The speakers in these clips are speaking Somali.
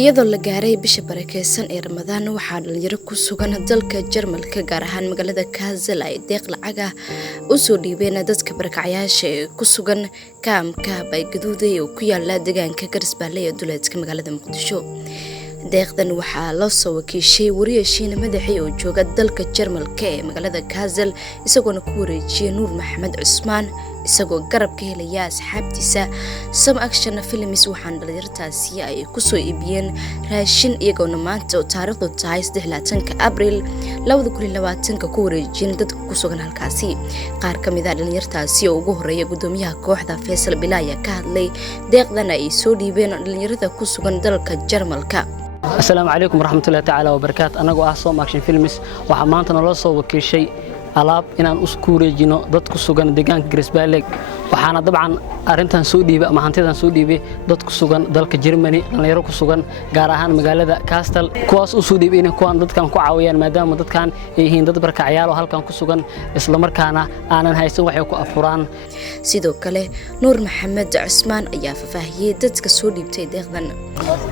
iyadoo la gaaray bisha barakeysan ee Ramadaan waxaa dhalinyaro ku sugan dalka Jarmalka gaar ahaan magaalada Kassel ay deeq lacag ah u soo dhiibeen dadka barakacayaasha ee ku sugan kaamka Baygaduud oo ku yaala deegaanka Garsbaale ee duleedka magaalada Muqdisho. deeqdan waxaa loo soo wakiishay wariyaashiina madaxii oo jooga dalka Jarmalka ee magaalada Kassel isagoo ku wareejiyay Nuur Maxamed Cusmaan isagoo garab ka helaya asxaabtiisa Some Action Films waxaan dhalinyartaasi ay ku soo iibiyeen raashin iyagoo maanta oo taariikhdu tahay 13 Abriil 2020 ku wareejiyeen dadka ku sugan halkaasi. qaar ka mid ah dhalinyartaasi oo ugu horeeya gudoomiyaha kooxda Faisal Bilaya ka hadlay deeqdan ay soo dhiibeen dhalinyarada ku sugan dalka Jarmalka. السلام عليكم ورحمة الله تعالى وبركاته. أنا جو Some Action Films وحمانتنا الله صوب كل شيء alaab inaan u kuureejino dadku sugan deegaanka Garsbaale waxaana dabcan arintan soo dhiibay ama hantidan soo dhiibay dadku sugan dalka Germany dhalinyaro ku sugan gaar ahaan magaalada Kassel kuwaas u soo dhiibay in kuwan dadkan ku caawiyaan maadaama dadkan ay yihiin dad barakacayaal oo halkan ku sugan isla markaana aanan haysan wax ay ku afuraan. sidoo kale Nuur Maxamed Cusmaan ayaa faahfaahiyay dadka soo dhiibtay deeqdan.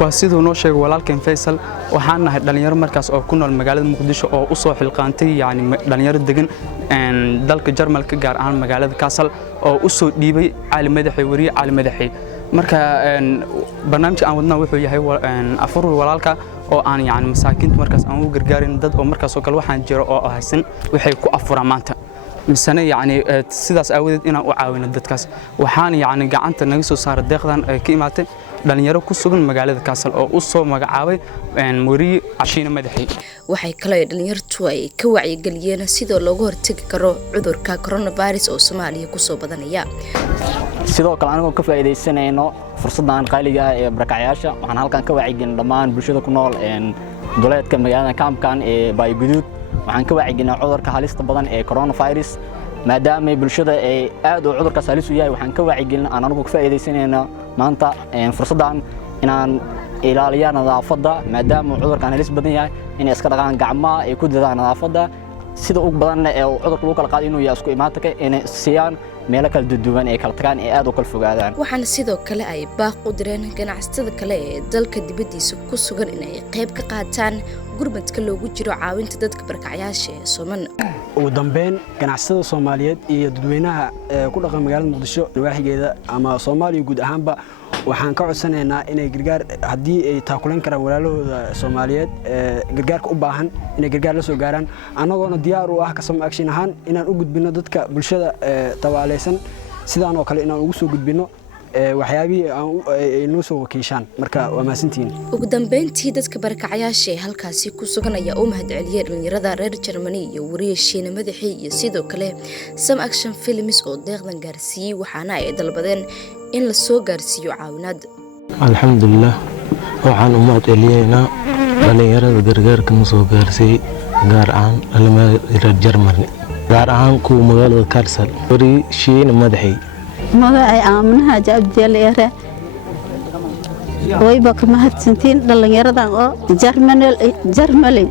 waa sidoo noo sheegay walaalkeen Faisal waxaan nahay dhalinyaro markaas oo ku nool magaalada Muqdisho oo u soo xilqaantay yani dhalinyaro degan dalka Jarmalka gaar ahaan magaalada Kassel oo u soo dhiibay cali madaxay wariye cali madaxay marka barnaamijka aan wadnaa wuxuu yahay afur walaalka oo aan yani masaakiinta markaas aan u gargaarin dad oo markaas oo kale waxaan jiro oo haysan waxay ku afuraan maanta misana yani sidaas aawadeed inaan u caawino dadkaas waxaan yani gacanta naga soo saaray deeqdan ay ka imaatay dhalinyaro ku sugan magaalada Kassel oo u soo magacaabay wariye cashiina madaxay. waxay kale dhalinyartu ay ka wacyigeliyeen sidoo looga hortagi karo cudurka coronavirus oo Soomaaliya ku soo badanaya. sidoo kale anagoo ka faa'iideysanayno fursadan qaaliga ah ee barakacayaasha waxaan halkan ka wacyigelin dhammaan bulshada ku nool duleedka magaalada kaamkan ee Baygaduud waxaan ka wacyigelin cudurka halista badan ee coronavirus maadaama bulshada ay aad u cudurkaas halis u yahay waxaan ka wacyigelin anagoo ka faa'iideysanayno maanta fursadan inaan ilaaliyaan nadaafadda maadaama cudurkan halis badan yahay in iska dhaqaan gacmaha ay ku dadaan nadaafadda sida ugu badan ee cudurka lagu kala qaado inuu yahay isku imaataka in siiyaan meelo kala duwan ee kala tagaan ee aad u kala fogaadaan. waxaan sidoo kale ay baaq u direen ganacsatada kale ee dalka dibadiisa ku sugan in ay qayb ka qaataan gurmadka loogu jiro caawinta dadka barakacayaasha ee Soomaan. ugu dambeyn ganacsatada Soomaaliyeed iyo dadweynaha ku dhaqan magaalada Muqdisho waaxigeeda ama Soomaaliya guud ahaanba waxaan ka codsanaynaa inay gargaar hadii ay taakulan karaan walaalahooda Soomaaliyeed gargaarka u baahan inay gargaar la soo gaaraan anagoona diyaar u ah ka Some Action ahaan inaan u gudbino dadka bulshada tawaaleysan sidaan oo kale inaan ugu soo gudbino waxyaabihi ay noo soo wakiishaan marka waa maasantiin. ugu dambeyntii dadka barakacayaasha ee halkaasi ku sugan ayaa u mahadceliyay dhalinyarada reer Germany iyo wariyaashiina madaxii iyo sidoo kale Some Action Films oo deeqdan gaarsiiyay waxaana ay dalbadeen in la soo gaarsiiyo caawinaad. alxamdulillah waxaan u mahadcelinaynaa dhalinyarada gargaarka noo soo gaarsiiyay gaar ahaan dhalinyarada Germany gaar ahaan kuwa magaalada Kassel wariyaashiina madaxii magacay aaminaha jabjeelere way ba ka mahadsantiin dhalinyaradan oo Germany